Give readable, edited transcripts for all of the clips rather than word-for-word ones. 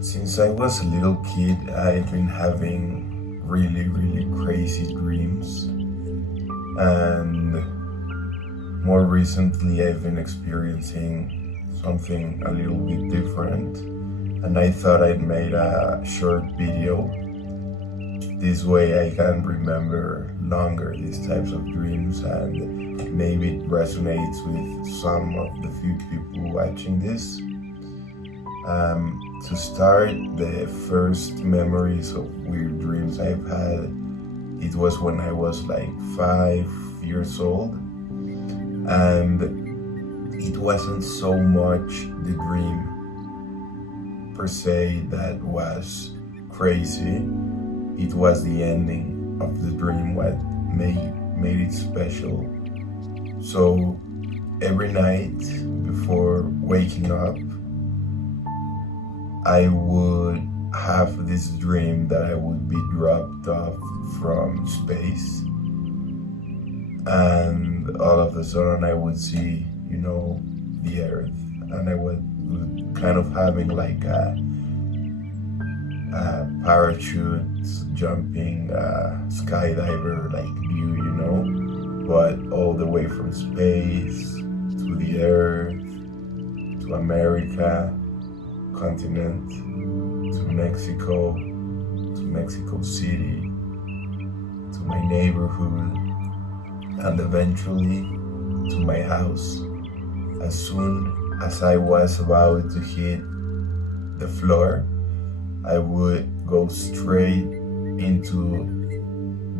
Since I was a little kid, I've been having really crazy dreams. And more recently, I've been experiencing something a little bit different. And I thought I'd made a short video. This way I can remember longer these types of dreams, and maybe it resonates with some of the few people watching this. To start, the first memories of weird dreams I've had, it was when I was like 5 years old, and it wasn't so much the dream per se that was crazy. It was the ending of the dream what made it special. So every night before waking up, I would have this dream that I would be dropped off from space, and all of a sudden I would see, the Earth, and I would kind of having like a parachute jumping skydiver like view, but all the way from space to the Earth, to America continent, to Mexico City, to my neighborhood, and eventually to my house. As soon as I was about to hit the floor, I would go straight into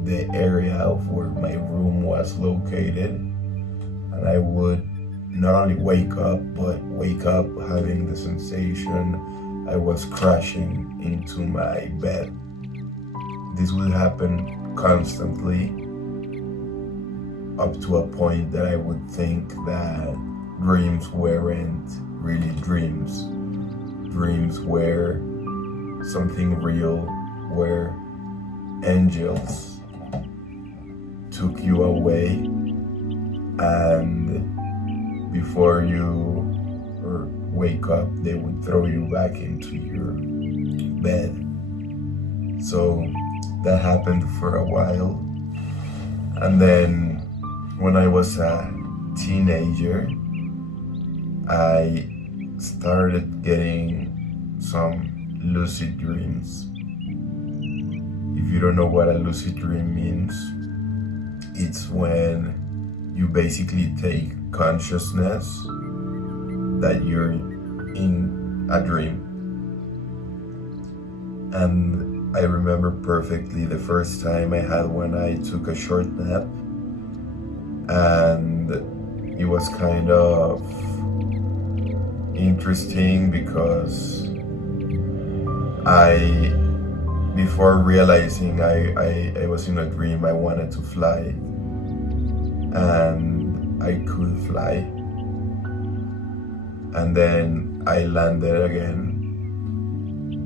the area of where my room was located, and I would not only wake up, but wake up having the sensation I was crashing into my bed. This would happen constantly, up to a point that I would think that dreams weren't really dreams. Dreams were something real, where angels took you away, and before you wake up, they would throw you back into your bed. So that happened for a while. And then when I was a teenager, I started getting some lucid dreams. If you don't know what a lucid dream means, it's when you basically take consciousness that you're in a dream. And I remember perfectly the first time I had when I took a short nap, and it was kind of interesting because before realizing I was in a dream, I wanted to fly, and I could fly. And then I landed again,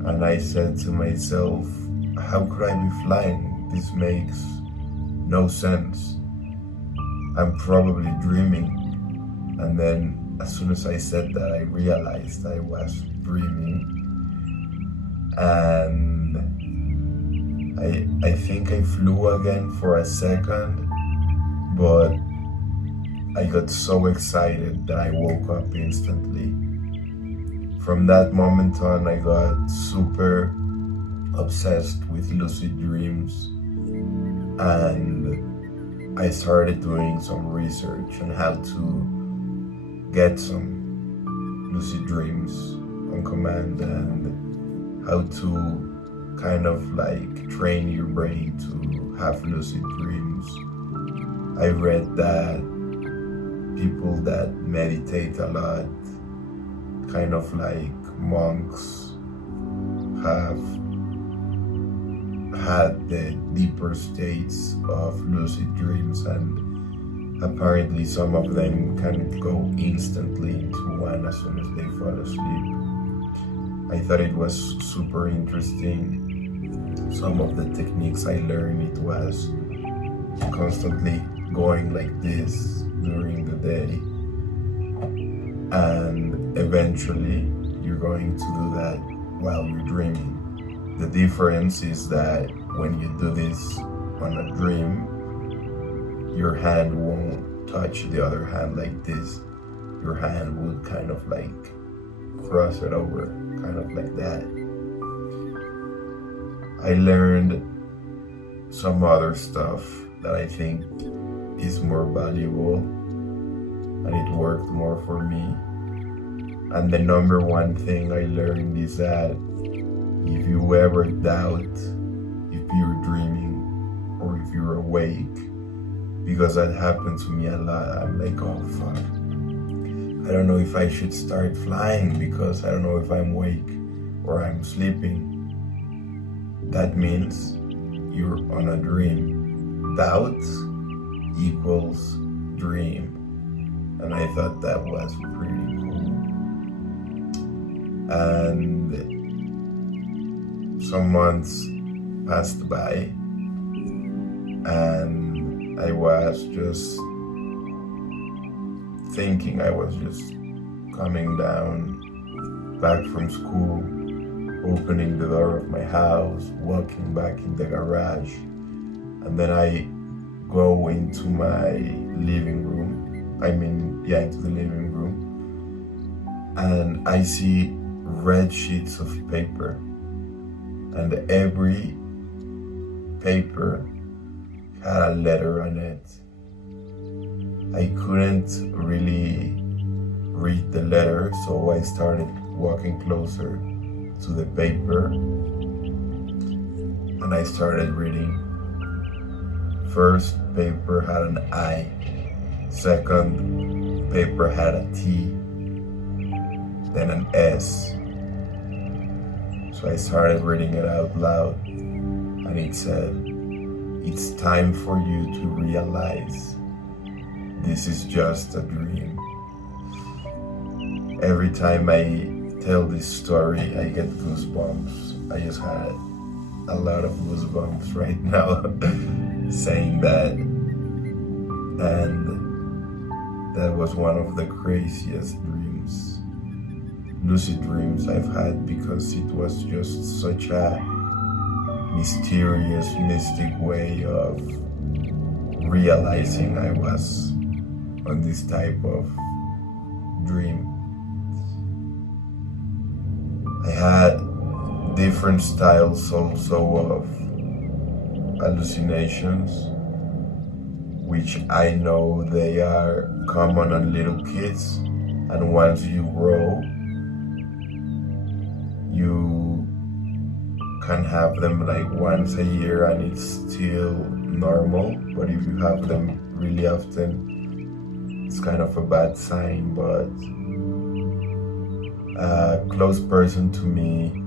and I said to myself, how could I be flying? This makes no sense. I'm probably dreaming. And then as soon as I said that, I realized I was dreaming. And I think I flew again for a second, but I got so excited that I woke up instantly. From that moment on, I got super obsessed with lucid dreams, and I started doing some research on how to get some lucid dreams on command, and how to kind of like train your brain to have lucid dreams. I read that people that meditate a lot, kind of like monks, have had the deeper states of lucid dreams, and apparently some of them can go instantly into one as soon as they fall asleep. I thought it was super interesting. Some of the techniques I learned, it was constantly going like this during the day, and eventually you're going to do that while you're dreaming. The difference is that when you do this on a dream, your hand won't touch the other hand like this. Your hand would kind of like cross it over, kind of like that. I learned some other stuff that I think is more valuable and it worked more for me. And the number one thing I learned is that if you ever doubt if you're dreaming or if you're awake, because that happened to me a lot, I'm like, oh fuck, I don't know if I should start flying because I don't know if I'm awake or I'm sleeping. That means you're on a dream. Doubt equals dream. And I thought that was pretty cool. And some months passed by and I was just thinking, I was just coming down back from school, opening the door of my house, walking back in the garage, and then I go into my living room. Into the living room, and I see red sheets of paper, and every paper had a letter on it. I couldn't really read the letter, so I started walking closer to the paper and I started reading. First paper had an I, second paper had a T, then an S. So I started reading it out loud and it said, "It's time for you to realize this is just a dream." Every time I tell this story, I get goosebumps. I just had a lot of goosebumps right now saying that. And that was one of the craziest dreams, lucid dreams I've had, because it was just such a mysterious, mystic way of realizing I was on this type of dream. I had different styles also of hallucinations, which I know they are common on little kids, and once you grow, you can have them like once a year and it's still normal, but if you have them really often, it's kind of a bad sign. But a close person to me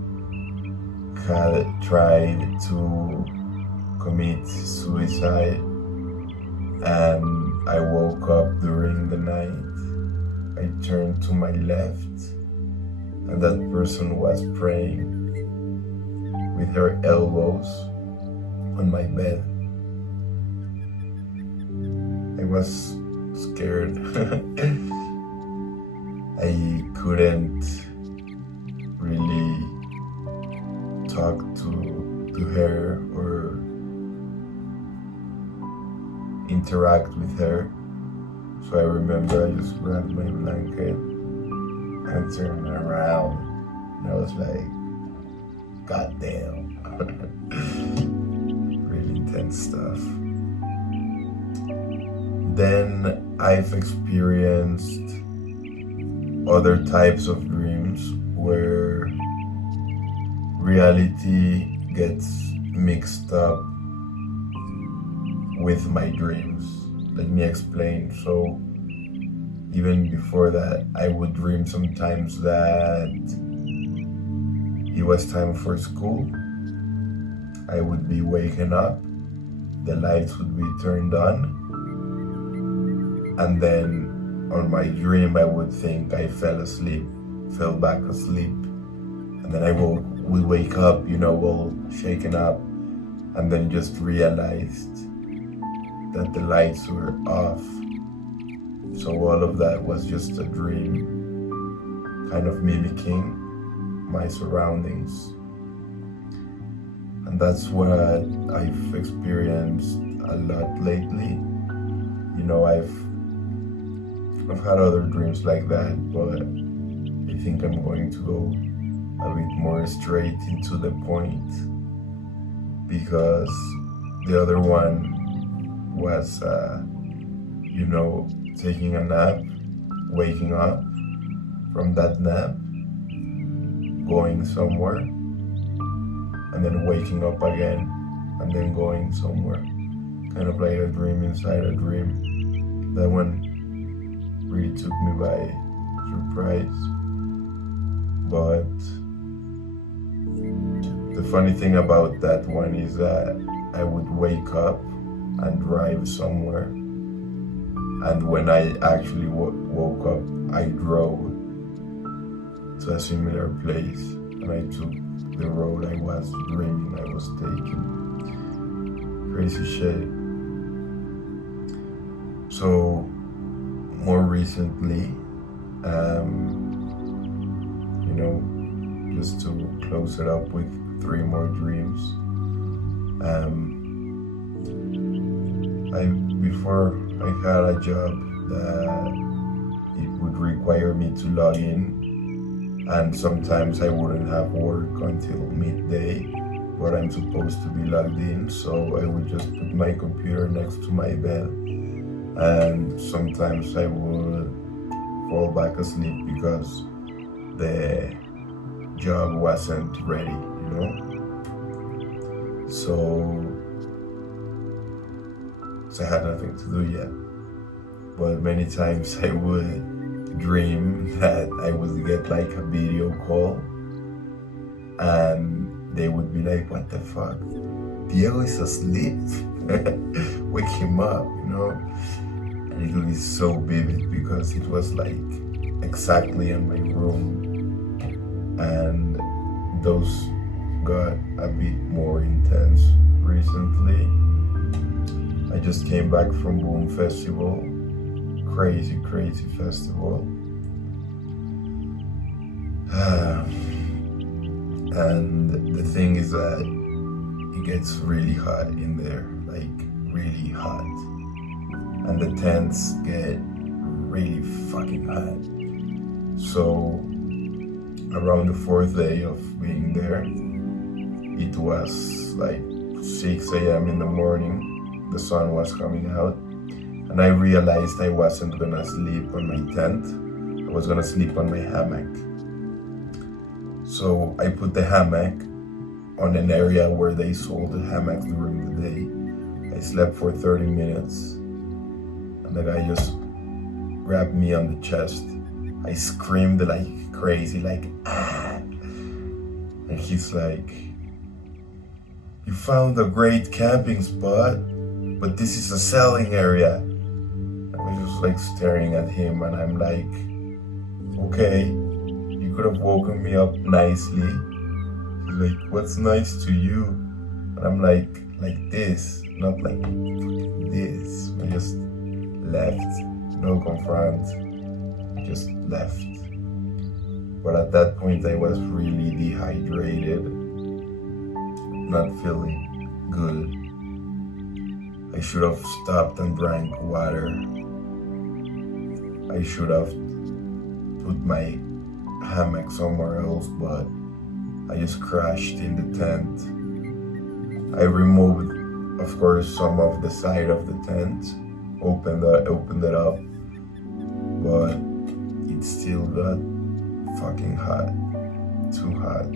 had tried to commit suicide, and I woke up during the night. I turned to my left and that person was praying with her elbows on my bed. I was scared. I couldn't really talk to her or interact with her. So I remember I just grabbed my blanket and turned around, and I was like, God damn. Really intense stuff. Then I've experienced other types of dreams where reality gets mixed up with my dreams. Let me explain. So even before that, I would dream sometimes that it was time for school. I would be waking up, the lights would be turned on, and then on my dream I would think I fell back asleep, and then I would wake up, all shaken up, and then just realized that the lights were off. So all of that was just a dream, kind of mimicking my surroundings. And that's what I've experienced a lot lately. You know, I've had other dreams like that, but I think I'm going to go a bit more straight into the point, because the other one was, taking a nap, waking up from that nap, going somewhere, and then waking up again, and then going somewhere. Kind of like a dream inside a dream. That one really took me by surprise. But the funny thing about that one is that I would wake up and drive somewhere. And when I actually woke up, I drove to a similar place, and I took the road I was dreaming I was taking. Crazy shit. So, more recently, just to close it up with 3 more dreams. Before I had a job that it would require me to log in, and sometimes I wouldn't have work until midday, but I'm supposed to be logged in, so I would just put my computer next to my bed, and sometimes I would fall back asleep because the job wasn't ready, So I had nothing to do yet. But many times I would dream that I would get like a video call, and they would be like, "What the fuck? Diego is asleep. Wake him up," And it would be so vivid because it was like exactly in my room. And those got a bit more intense recently. I just came back from Boom Festival. Crazy festival. And the thing is that it gets really hot in there, like really hot. And the tents get really fucking hot. So around the 4th day of being there, it was like 6 a.m. in the morning. The sun was coming out, and I realized I wasn't gonna sleep on my tent. I was gonna sleep on my hammock. So I put the hammock on an area where they sold the hammocks during the day. I slept for 30 minutes, and the guy just grabbed me on the chest. I screamed like crazy, like, "Ah!" And he's like, "You found a great camping spot, but this is a selling area." I was just like staring at him, and I'm like, "Okay, you could have woken me up nicely." He's like, "What's nice to you?" And I'm like this, not like this. I just left, no confront, just left. But at that point I was really dehydrated, not feeling good. I should have stopped and drank water. I should have put my hammock somewhere else, but I just crashed in the tent. I removed, of course, some of the side of the tent, opened it up, but it still got fucking hot, too hot,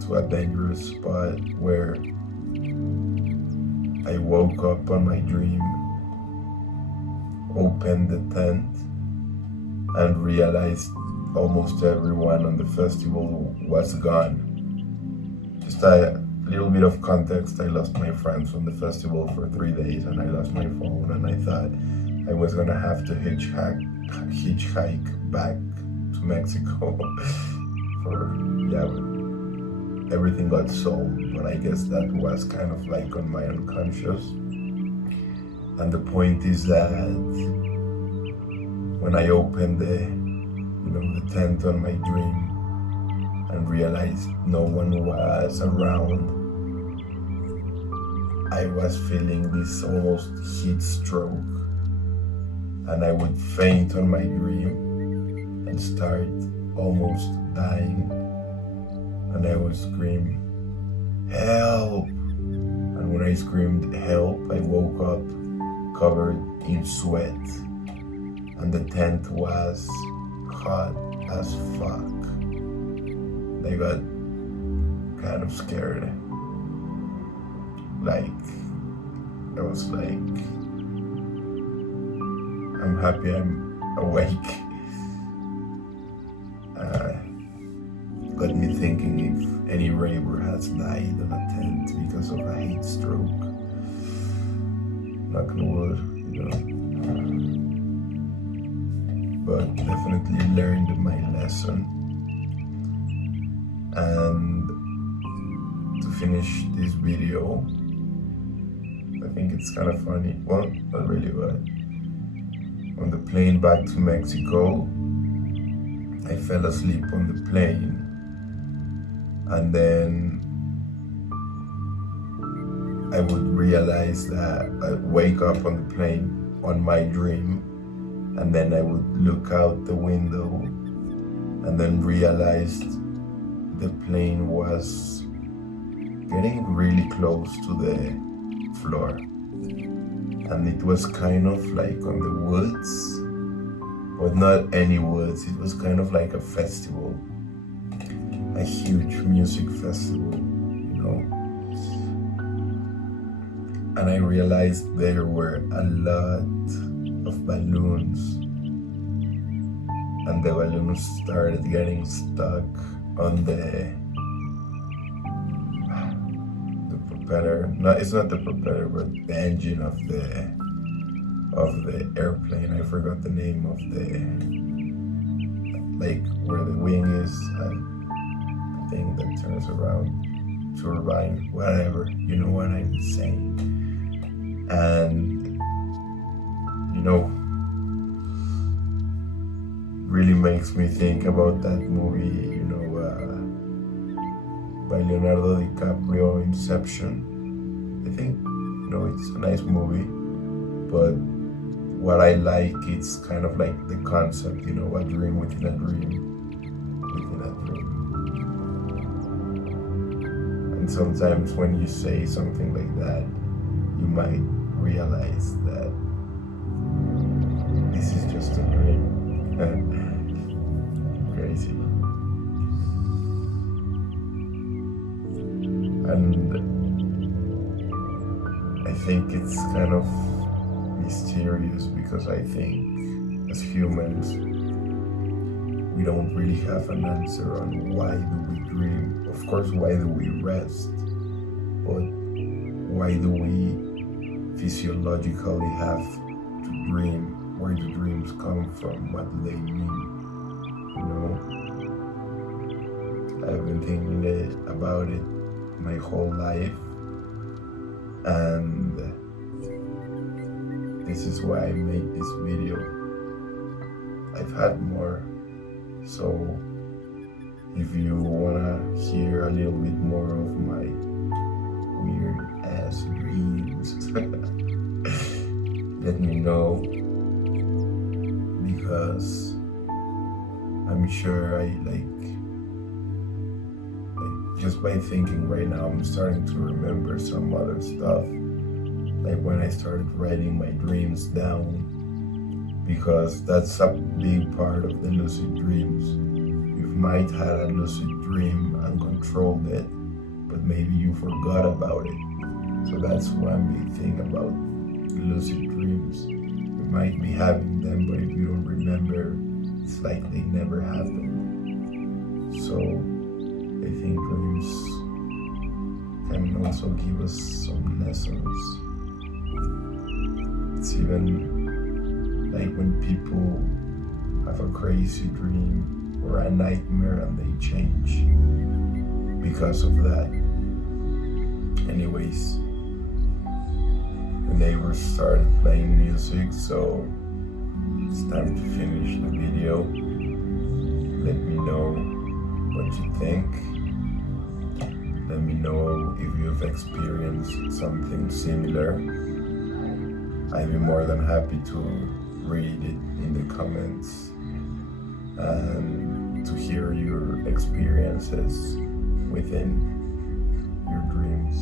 to a dangerous spot where I woke up on my dream, opened the tent, and realized almost everyone on the festival was gone. Just a little bit of context, I lost my friends on the festival for 3 days, and I lost my phone, and I thought I was gonna have to hitchhike back to Mexico everything got sold, but I guess that was kind of like on my unconscious. And the point is that when I opened the tent on my dream, and realized no one was around, I was feeling this almost heat stroke, and I would faint on my dream and start almost dying, and I would scream, "Help!" And when I screamed help, I woke up covered in sweat, and the tent was hot as fuck. I got kind of scared. I was like, I'm happy I'm awake. Got me thinking if any raver has died on a tent because of a heat stroke. Knock on wood, but definitely learned my lesson. And to finish this video, I think it's kind of funny. Well, not really, but on the plane back to Mexico, I fell asleep on the plane, and then I would realize that I'd wake up on the plane on my dream, and then I would look out the window and then realized the plane was getting really close to the floor, and it was kind of like on the woods, but not any woods. It was kind of like a festival, a huge music festival, and I realized there were a lot of balloons, and the balloons started getting stuck on the propeller. No, it's not the propeller, but the engine of the airplane. I forgot the name of where the wing is, a thing that turns around, turbine, whatever. You know what I'm saying? And really makes me think about that movie, by Leonardo DiCaprio, Inception. I think, it's a nice movie, but what I like, it's kind of like the concept, a dream within a dream within a dream. And sometimes when you say something like that, you might realize that this is just a dream. Crazy. And I think it's kind of mysterious, because I think as humans we don't really have an answer on why do we dream. Of course, why do we rest, but why do we physiologically have to dream? Where do dreams come from? What do they mean? I've been thinking about it my whole life, and this is why I made this video. I've had more, so if you wanna hear a little bit more of my weird ass dreams, let me know, because I'm sure just by thinking right now, I'm starting to remember some other stuff, like when I started writing my dreams down, because that's a big part of the lucid dreams. You might have a lucid dream and controlled it, but maybe you forgot about it. So that's one big thing about lucid dreams. You might be having them, but if you don't remember, it's like they never happened. So I think dreams can also give us some lessons. It's even like when people have a crazy dream or a nightmare and they change because of that. Anyways, the neighbors started playing music, so it's time to finish the video. Let me know what you think. Let me know if you've experienced something similar. I'd be more than happy to read it in the comments and to hear your experiences within your dreams.